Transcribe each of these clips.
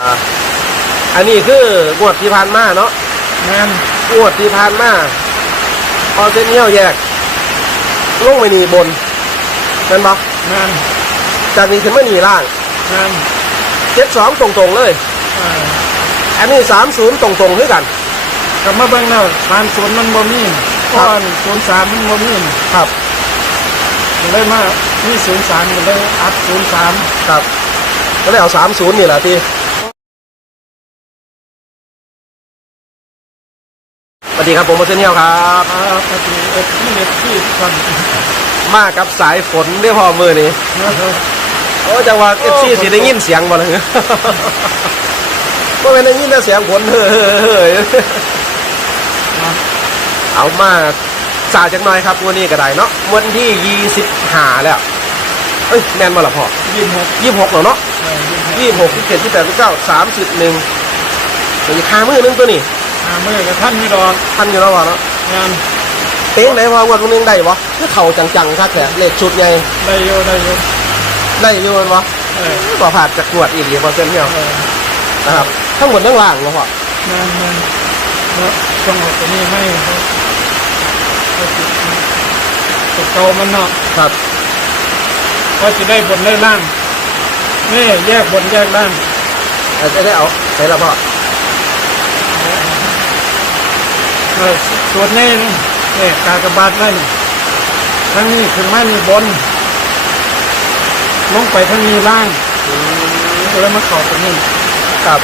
อ่าอันนี้คืองวดที่ผ่านมาเนาะแม่นงวดที่ผ่านมาพอเส้นเหี้ยวแยกลงไปนี่บนเป็นปะแม่นจากนี้ขึ้นมานี่ล่างแม่นเจ็ดสองตรงๆเลยเอออันนี้สามศูนย์ตรงๆด้วยกัน กลับมาเบิ่งแล้วทานศูนย์มันบ่มีเพราะว่าศูนย์สามมันบ่มีครับก็เลยมามีศูนย์สามก็เลยอัดศูนย์สามครับก็เลยเอาสามศูนย์นี่แหละที่ วัสดีครับผมโมเซนเฮียวครับอ่าปฏิเอฟที่เอฟที่ฟังมากับสายฝนได้พอมือนี้นะครับโอ้จังหวะเอฟซีสิได้ยินเสียงบ่เลยว่าไม่นได้ยินแต่เสียงฝนเฮ้ยเฮ้ยเฮ้ยเอามาสาจักหน่อยครับวันนี้ก็ได้เนาะวันที่ยี่สิบห้าแล้วเอ้ยแมนมาละพอยี่สิบหกยี่สิบหกแล้วเนาะเออยี่สิบหกยี่สิบหกยี่สิบเจ็ดยี่สิบแปดยี่สิบเก้าสามสิบหนึ่งเดี๋ยวจะคามือนึงตัวนี้ อ่าเมื่อกับท่านมีดอกทันอยู่แล้ววะเนาะงานเป้งไหนวะวันนึงได้วะคือเข่าจังๆครับแท้เลขชุดใหญ่ได้โยได้โยได้อยู่มันวะเออต่อผ่านจากตรวจอีกเดียวเปอร์เซ็นต์เนี่ยเออนะครับทั้งหมดทั้งล่างเนาะพ่อแม่นแม่นแล้วต้องเอาตัวนี้ให้เขาเขาติดตัวเก่ามันเนาะครับก็จะได้บนได้ล่างนี่แยกบนแยกล่างเอาจะได้เอาใส่ละพ่อ เออ ส่วนนี้นี่นี่กากบาทนั่นทั้งนี้ถึงมานี่บน ลงไปทั้งนี้ล่างแล้วมาเข่าตัวนี้ครับ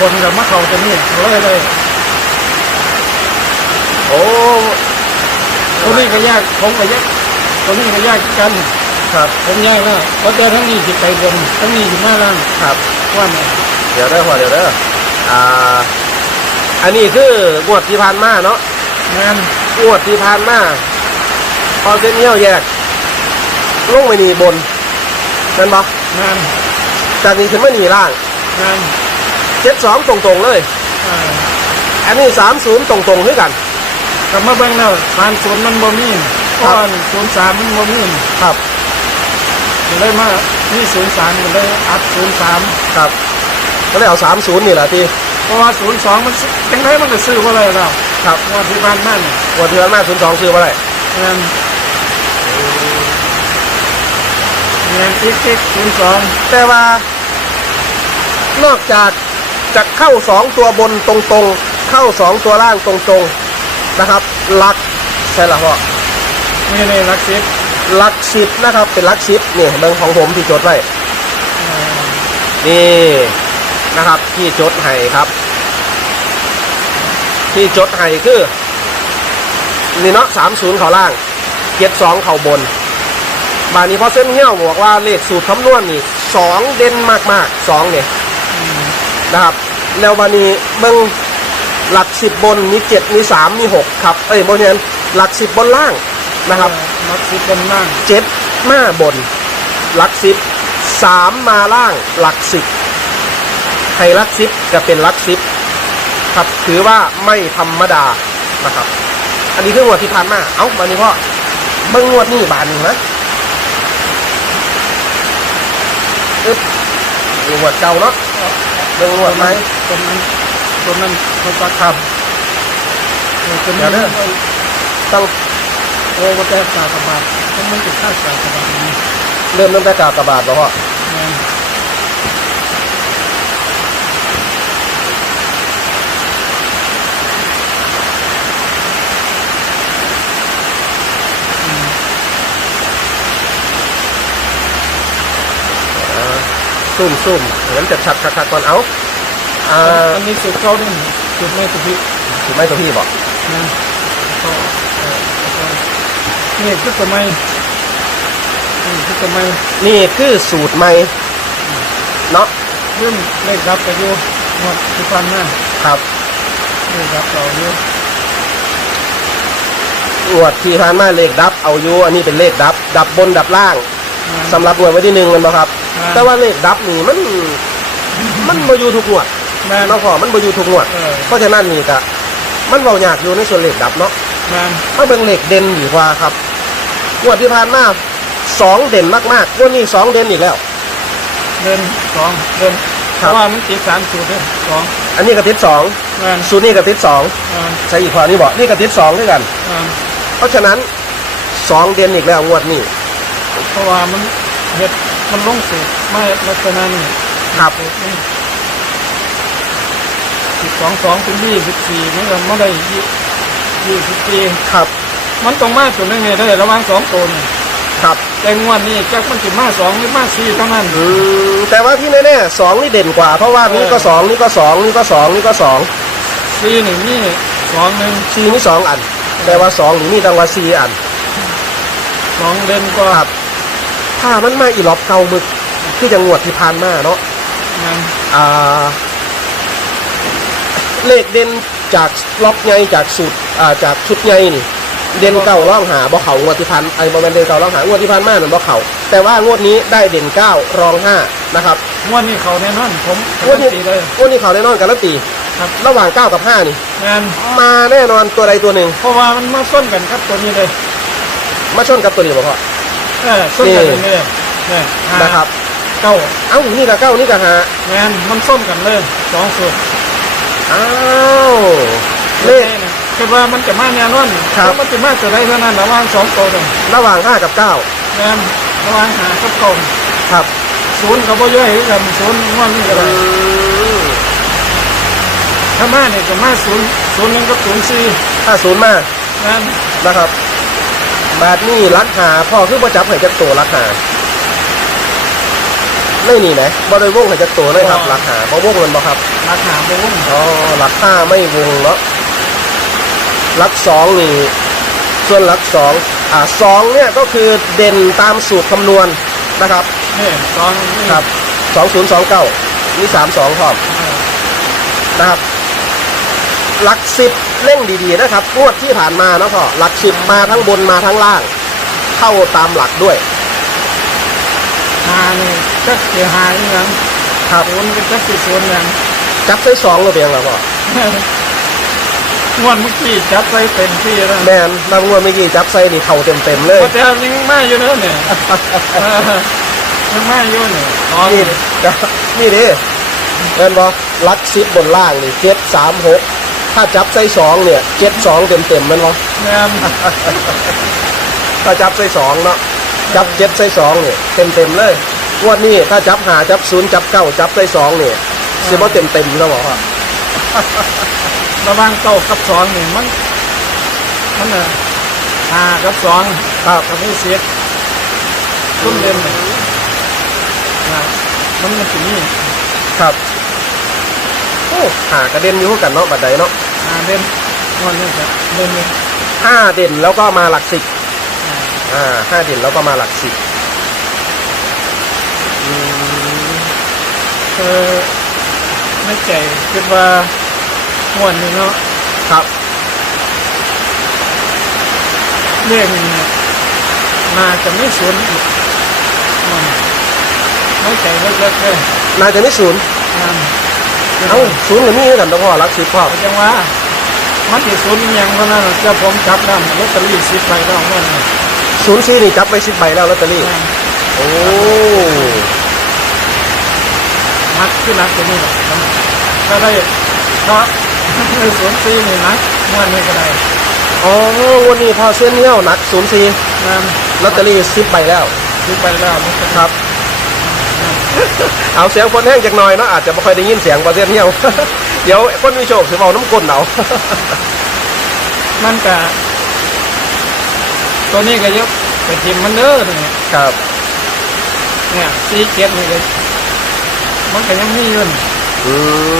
บนกับมาเข่าตัวนี้เลยเลยโอ้ตัวนี้ก็แยกผมก็แยกตัวนี้ก็แยกกันครับผมแยกแล้วเพราะแต่ทั้งนี้จะไปบนทั้งนี้จะมาล่างครับว่าไงเดี๋ยวเด้อพ่อเดี๋ยวเด้ออ่า อันนี้คืองวดที่ผ่านมาเนาะงานงวดที่ผ่านมาพอเส้นเหี้ยวแยกลงไปนี่บนเป็นปะงานจากนี้ขึ้นมานี่ล่างงานเจ็ดสองตรงๆเลยเอ่ออันนี้สามศูนย์ตรงๆด้วยกัน กลับมาเบิ่งแล้วทานศูนย์มันบ่มีเพราะว่าศูนย์สามมันบ่มีครับ ก็เลยมามีศูนย์สามก็เลยอัดศูนย์สามครับก็เลยเอาสามศูนย์นี่แหละที่ เพราะว่าศูนย์สองมันจังไรมันก็ซื้อว่าอะไรแล้วครับงว่าที่บ้านนั่นงวดที่ผ่านมาศูนย์สองซื้อมาได้เงินเงินติ๊กติ๊กศูนย์สองแต่ว่านอกจากจะเข้าสองตัวบนตรงๆ เข้าสองตัวล่างตรงๆนะครับหลักใช่ละพ่อไม่ในรักสิบหลักสิบนะครับเป็นหลักสิบนี่เบองของผมที่จดไว้นี่ นะครับ ที่จดให้ครับ ที่จดให้คือนี่เนาะสามศูนย์เขาล่างเจ็ดสองเขาบน บานนี้พอเส้นเหี้ยวบอกว่าเลขสูตรคำนวณนี่สองเด่นมากๆสองเนี่ยนะครับ แล้ววันนี้เบิ้งหลักสิบบนมีเจ็ดมีสามมีหกครับ เอ้ยโมเนียนหลักสิบบนล่างนะครับรักสิบบนล่างเจ็ดมาบน หลักสิบสามมาล่างหลักสิบ ให้หลักสิบจะเป็นหลักสิบครับถือว่าไม่ธรรมดานะครับ อันนี้คืองวดที่ผ่านมา เอ้าวันนี้พ่อเบิ่งงวดนี่บานหนึ่งนะอึ๊บดูงวดเก่าเนาะเบิ่งงวดไหมตรงนั้นตรงนั้นเขาจะครับเออตรงเดี๋นี้ยวเด้อต้องโอ้ว่าแต่กากบาทเพราะมันจะฆ่ากากบาทนี่เริ่มตั้งแต่กากบาทแล้วพ่อ เงิน ซุ่มซุ่มๆงั้นจะชัดคักๆก่อนเอาอ่าอันนี้สุดเข้าด้วยสุดไม่สุดพิษถูกไหมตัวพี่บอกนะก็เอ่อนี่คือทำไมนี่คือทำไมนี่คือสูตรใหม่เนาะเรื่องเลขรับไปอยู่หมดทุกวันนะครับเลขรับเราอยู่งวดที่ผ่านมาเลขดับเอาอยู่อันนี้เป็นเลขดับ ดับบนดับล่างนะสำหรับงวดวันที่หนึ่งแมันบ่ครับอ่า แต่ว่าเลขดับนี่มัน มันบ่อยู่ทุกงวดแม่นเนาะพ่อมันบ่อยู่ทุกงวด เออ เพราะฉะนั้นนี่ก็มันเบายากอยู่ในส่วนเลขดับเนาะแม่นมาเบิ่งเลขเด่นดีกว่าครับงวดที่ผ่านมาสองเด่นมากๆงวดนี้สองเด่นอีกแล้ว เดินสองเดินเพราะว่ามันติดสามสูตรเลยสองอันนี้กับทิศสองแม่นสูตรนี้กับทิศสองแม่นใช่อีกข้อนี้บอกนี่กับทิศสองด้วยกัน แม่นเพราะฉะนั้นสองเดือนอีกแล้วงวดนี้เพราะว่ามันเห็ด มันลงสูตรไม่ลักษณะนี้ครับสูตรนี้สิบสองสองเป็นยี่สิบสี่มันก็ไม่ได้ยี่ยี่สิบสี่ครับ มันต้องมาตัวหนึงไงได้ระหว่างสองตัวนี่ครับแต่งวดนี้จักมันสิมาสองหรือมาสี่เท่านั้น อืมแต่ว่าที่แน่ๆสองนี่เด่นกว่า เพราะว่านี่ก็สองนี่ก็สองนี่ก็สองนี่ก็สองสี่หนึ่งนี่สองหนึ่งซีนี่สองอัน แต่ว่าสองนี่มีตั้งว่าซีอัน สองเด่นกว่าครับถ้ามันมาอีหลอบเก่ามึกที่จังหวัดที่ผ่านมาเนาะมันอ่า เลขเด่นจากล็อกใหญ่จากสูตรอ่าจากชุดใหญ่นี่ เด่นเก้าร่องหาบ่เขางวดที่ผ่านไอ้บ่แม่นเด่นเก้าร่องหางวดที่ผ่านมานั่นบ่เขาแต่ว่างวดนี้ได้เด่นเก้ารองห้านะครับงวดนี้เขาแน่นอนผมงวดนี้ตีเลยงวดนี้เขาแน่นอนกันแล้วตีครับระหว่างเก้ากับห้านี่งานมาแน่นอนตัวใดตัวหนึ่งเพราะว่ามันมาส้นกันครับตัวนี้เลย มาชนกับตัวนี้บ่พ่อ เออส้นกันเลยเนี่ยเนี่ยห้านะครับเก้าเอ้านี่กับเก้านี่กับห้างานมันส้นกันเลยสองสูตรอ้าวเลขนี่คือว่ามันจะมาแน่นอนครับ แล้วมันจะมาตัวใดเท่านั้นระหว่างสองตัวเลยระหว่างห้ากับเก้างานระหว่างหากับเก้าครับศูนย์กับบ่ย่อยคือกันศูนย์งวดนี้ก็อืได้มถ้ามาเนี่ยจะมาศูนย์ศูนย์หนึ่งกับศูนย์สี่ถ้าศูนย์มากงานนะครับ บาทนี่รักหาพ่อคือประจับให้จักตัวรักหาไม่นี่นะบ่ได้วงให้จักตัวเลยครับรักหาบ่วงมันบ่ครับราคาบ่วงอ๋อรักห้าไม่วงเนาะรักสองนี่ ส่วนรักสองอ่าสองเนี่ยก็คือเด่นตามสูตรคำนวณนะครับนี่สองนี่ครับสองศูนย์สองเก้านี่สามสองพร้อมเออนะครับหลักสิบ เร่งดีๆนะครับงวดที่ผ่านมาเนาะพ่อหลักสิบมาทั้งบนมาทั้งล่าง เข้าตามหลักด้วยหานี่จักเสียหายอหยังครับศูนย์ก็จักสิศูนย์อหยังจับใส่สองก็เพียงแล้วพ่อ งวดเมื่อกี้จับใส่เต็มที่แล้วแมนนำงวดเมื่อกี้จับใส่นี่เข่าเต็มๆเลยแต่ยังมาอยู่เนอะเนี่ยเออยังมาอยู่เนี่ยอ๋อนี่จะนี่ดิเห็นบ่หลักสิบบนล่างนี่เจ็ดสามหก ถ้าจับใส่สองเนี่ยเจ็ดสองเต็มๆแมันบ่แม่นถ้าจับใส่สองเนาะจับเจ็ดใส่สองเนี่ยเต็มๆเลยงวดนี้ถ้าจับหาจับศูนย์จับเก้าจับใส่สองเนี่ยสิบ่เต็มๆแล้วบอกว่าระหว่างเก้ากับสองนี่มัน มันน่ะห้ากับสองครับกับผู้เสียต้นเด่นเนี่ยนะมันมันถึงนี่ครับโอ้หากระเด็นอยู่กันเนาะบัดใดเนาะ อ่าเด่นงวดนี้จะเด่นนี่ห้าเด่นแล้วก็มาหลักสิบอ่าอ่าห้าเด่นแล้วก็มาหลักสิบอืมเออไม่ใจคิดว่างวดนี้เนาะครับเรื่องนี้น่าจะไม่สูญอีกอืมไม่ใจเลิกๆเลยน่าจะไม่ศูนย์อ่า เอ้าศูนย์กับนี่กันต้องพอหลักสิบพอจังว่ามันที่ศูนย์อิหยังเพราะนั้นน่ะเจ้าผมจับน้ำลอตเตอรี่สิบใบต้องเงินเนี่ยศูนย์ซีนี่จับไปสิบใบแล้วลอตเตอรี่โอ้นักที่นักตัวนี้แหละถ้าได้เพราะในศูนย์สี่นี่นักม้วนนี่ก็ได้อ๋อวันนี้พอเส้นเนี้ยวหนักศูนย์ซีงานลอตเตอรี่สิบใบแล้วสิบใบแล้วมันก็ ครับ เอาเสียงคนแห้งจากหน่อยเนาะอาจจะไม่ค่อยได้ยินเสียงพอเส้นเนี้ยวเดี๋ยวคนมีโชคสิเอาน้ำก้นเอามันก็ตัวนี้ก็ยกไปทิมมันเด้อเนี่ยครับ เนี่ยสี่เจ็ดนี่ก็มันก็ยังมีอยู่นี่อื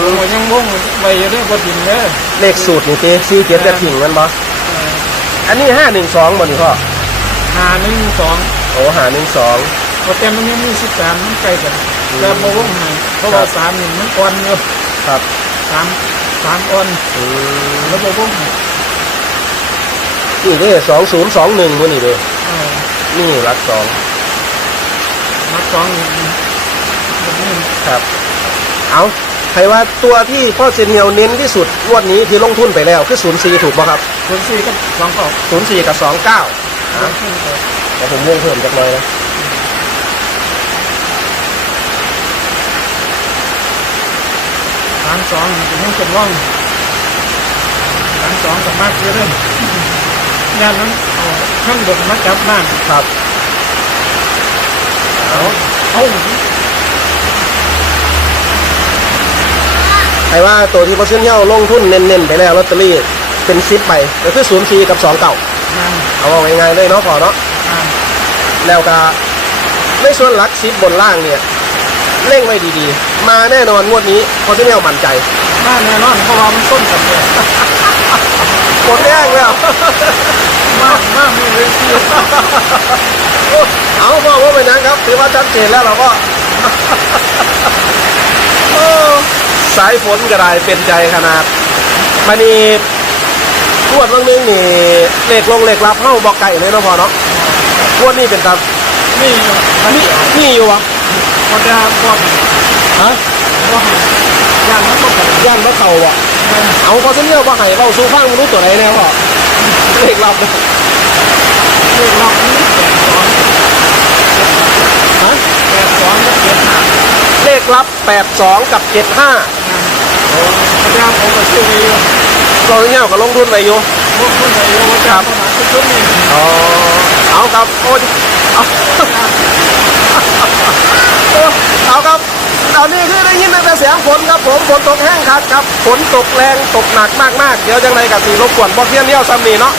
มมันยังวงไว้อยู่เด้อบ่ทิมเด้อเลขสูตรนี่ตีซีเจ็ดจะถิ่งมันบ่เอออันนี้ห้าหนึ่งสองบ่นี่พ่อหาหนึ่งสองโอ้หาหนึ่งสองพอแต่มันยังมีสิบสามมันใกล้กัน อืมแต่บ่วงให้เพราะว่าสามนี่มันอ่อนอยู่ครับสามสามอ่อนอืมแล้วบ่วงให้นี่เด้สองศูนย์สองหนึ่งตัวนี่เด้เออนี่หลักสองมาสองนี่แบบนี้ครับ เอาใครว่าตัวที่พ่อเซนเนียวเน้นที่สุดงวดนี้ที่ลงทุนไปแล้วคือศูนย์สี่ถูกป่ะครับส่วนสี่กับสองเก้าศูนย์สี่กับสองเก้าลงทุนไปเดี๋ยวผมวงเพิ่มจากหน่อยนะามสองเป็นห้องจำลองสามสองกับมากเยอะเลยด้านนั้นเอาข้างบนมาจับบ้านครับเอาเอาใครว่าตัวที่พอเส้นเหี่ยวลงทุนเน้นๆไปแล้วลอตเตอรี่เป็นซิปไปก็คือศูนย์สี่กับสองเก่างานเอาเอาง่ายๆเลยเนาะพอเนาะงานแล้วก็ในส่วนหลักซิปบนล่างเนี่ย เร่งไว้ดีๆ มาแน่นอนงวดนี้พอเส้นเหี่ยวมั่นใจบ้านแน่นอนเพราะว่ามันต้นกันเลยหมดแรงแล้วมากมากมีเลยที่เอาพ่อว่าไปนั้นครับถือว่าชัดเจนแล้วเราก็โอ้สายฝนก็ได้เป็นใจขนาดมานี่ทวดบางนึงนี่เลขลงเลขรับเข้าบอกไก่เลยเนาะพอเนาะทวดนี่เป็นครับนี่อยู่มีมีอยู่วะ พอจะบอกฮะบอกย่านนั้นก็แบบย่านมะเขาวะเอาพอเส้นเลี้ยวบ่ไห้เราสู้ฟังมนุษย์ตัวไหนแน่พ่อเลขรับเนี่ยเรื่องรอบนี้แปดสองฮะแปดสองกับเจ็ดห้าเลขรับ82กับ75พยายามผมก็ซื้อไปอยู่เราเนี่ยก็ลงทุนไปอยู่พวกคนไหนโยว่าจะมาหาชุดนี้อ๋อเอาครับโอ้ยเอา เอาครับเอานี่คือได้ยินตั้งแต่เสียงฝนครับผมฝนตกแห้งครับครับฝนตกแรงตกหนักมากๆเดี๋ยวจังไรกับสีรบกวนบอกเที่ยนเลี้ยวซ้ำนี่เนาะ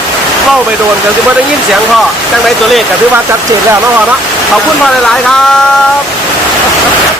เล่าไปโดนกันที่ว่าได้ยินเสียงพ่อจังไรตัวเลขก็ถือว่าชัดเจนแล้วเนาะพ่อเนาะขอบคุณพ่อหลายๆครับ